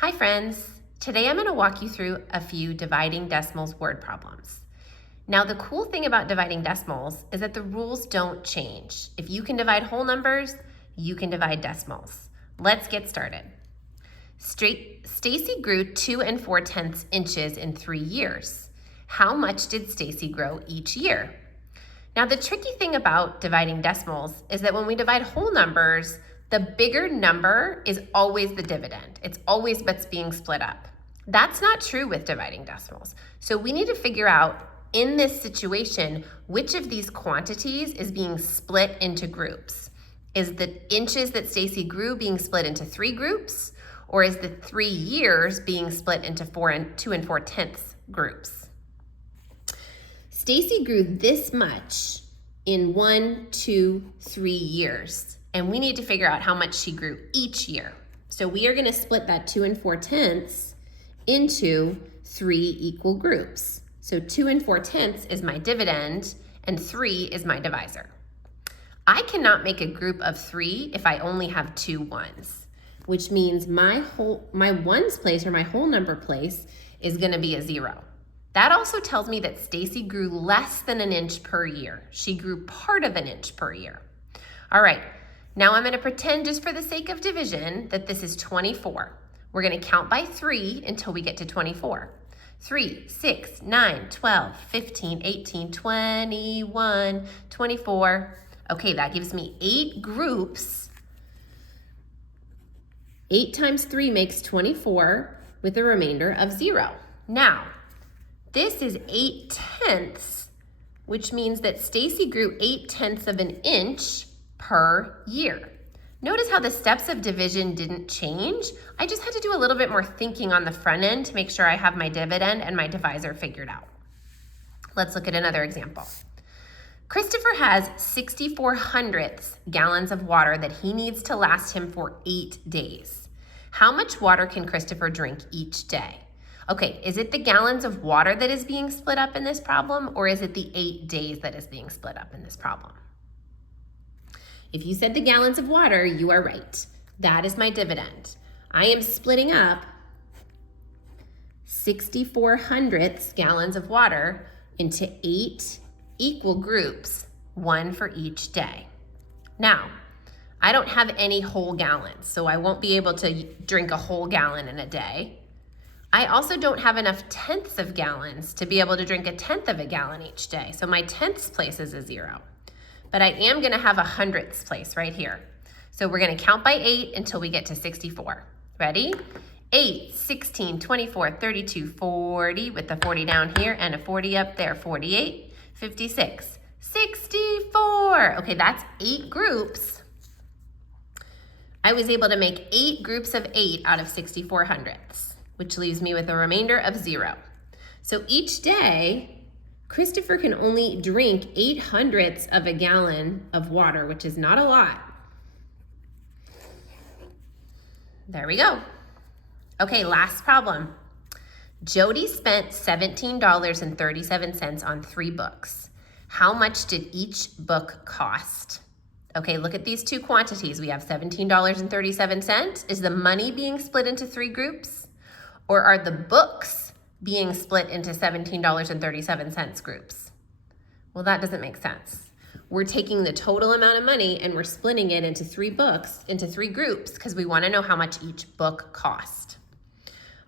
Hi friends! Today I'm going to walk you through a few dividing decimals word problems. Now the cool thing about dividing decimals is that the rules don't change. If you can divide whole numbers, you can divide decimals. Let's get started. Stacy grew 2 4/10 inches in 3 years. How much did Stacy grow each year? Now the tricky thing about dividing decimals is that when we divide whole numbers, the bigger number is always the dividend. It's always what's being split up. That's not true with dividing decimals. So we need to figure out in this situation, which of these quantities is being split into groups. Is the inches that Stacy grew being split into 3 groups? Or is the 3 years being split into 2 4/10 groups? Stacy grew this much in 1, 2, 3 years. And we need to figure out how much she grew each year. So we are going to split that 2 4/10 into 3 equal groups. So 2 4/10 is my dividend and 3 is my divisor. I cannot make a group of 3 if I only have 2 ones, which means my ones place or my whole number place is going to be a 0. That also tells me that Stacy grew less than an inch per year. She grew part of an inch per year. All right. Now I'm going to pretend, just for the sake of division, that this is 24. We're going to count by 3 until we get to 24. 3, 6, 9, 12, 15, 18, 21, 24. Okay, that gives me 8 groups. 8 times 3 makes 24 with a remainder of 0. Now, this is 8/10, which means that Stacy grew 8/10 of an inch per year. Notice how the steps of division didn't change. I just had to do a little bit more thinking on the front end to make sure I have my dividend and my divisor figured out. Let's look at another example. Christopher has 6/400 gallons of water that he needs to last him for 8 days. How much water can Christopher drink each day? Okay, is it the gallons of water that is being split up in this problem, or is it the 8 days that is being split up in this problem? If you said the gallons of water, you are right. That is my dividend. I am splitting up 6/400 gallons of water into 8 equal groups, 1 for each day. Now, I don't have any whole gallons, so I won't be able to drink a whole gallon in a day. I also don't have enough tenths of gallons to be able to drink a tenth of a gallon each day, so my tenths place is a 0. But I am going to have a hundredths place right here. So we're going to count by 8 until we get to 64. Ready? 8, 16, 24, 32, 40, with the 40 down here and a 40 up there. 48, 56, 64. Okay, that's 8 groups. I was able to make 8 groups of 8 out of 6/400, which leaves me with a remainder of 0. So each day, Christopher can only drink 8/100 of a gallon of water, which is not a lot. There we go. Okay, last problem. Jody spent $17.37 on 3 books. How much did each book cost? Okay, look at these 2 quantities. We have $17.37. Is the money being split into 3 groups? Or are the books being split into $17.37 groups? Well, that doesn't make sense. We're taking the total amount of money and we're splitting it into 3 books, into 3 groups, because we want to know how much each book cost.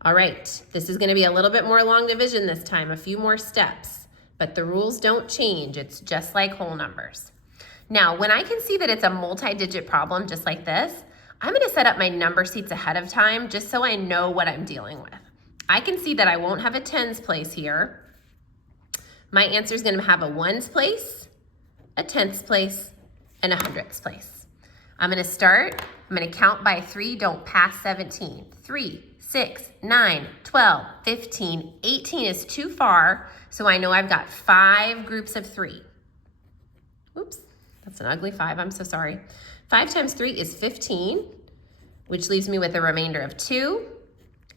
All right, this is going to be a little bit more long division this time, a few more steps, but the rules don't change. It's just like whole numbers. Now, when I can see that it's a multi-digit problem just like this, I'm going to set up my number seats ahead of time just so I know what I'm dealing with. I can see that I won't have a tens place here. My answer is going to have a ones place, a tenths place, and a hundredths place. I'm going to start. I'm going to count by 3. Don't pass 17. 3, 6, 9, 12, 15, 18 is too far, so I know I've got 5 groups of 3. Oops, that's an ugly 5. I'm so sorry. 5 times 3 is 15, which leaves me with a remainder of 2.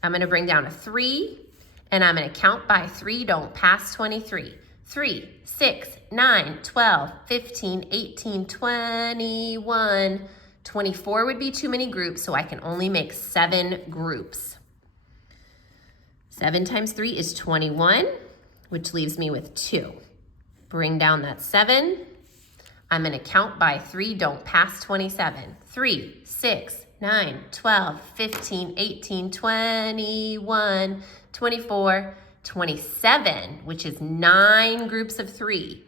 I'm going to bring down a 3, and I'm going to count by 3. Don't pass 23. 3, 6, 9, 12, 15, 18, 21, 24 would be too many groups, so I can only make 7 groups. 7 times 3 is 21, which leaves me with 2. Bring down that 7. I'm going to count by 3, don't pass 27. 3, 6, 9, 12, 15, 18, 21, 24, 27, which is 9 groups of 3.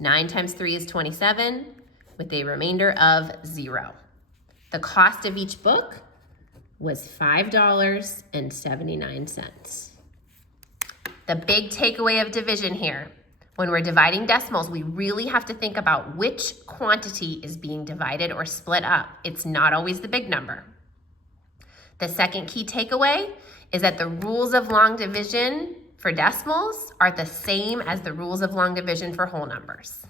9 times 3 is 27, with a remainder of 0. The cost of each book was $5.79. The big takeaway of division here, when we're dividing decimals, we really have to think about which quantity is being divided or split up. It's not always the big number. The second key takeaway is that the rules of long division for decimals are the same as the rules of long division for whole numbers.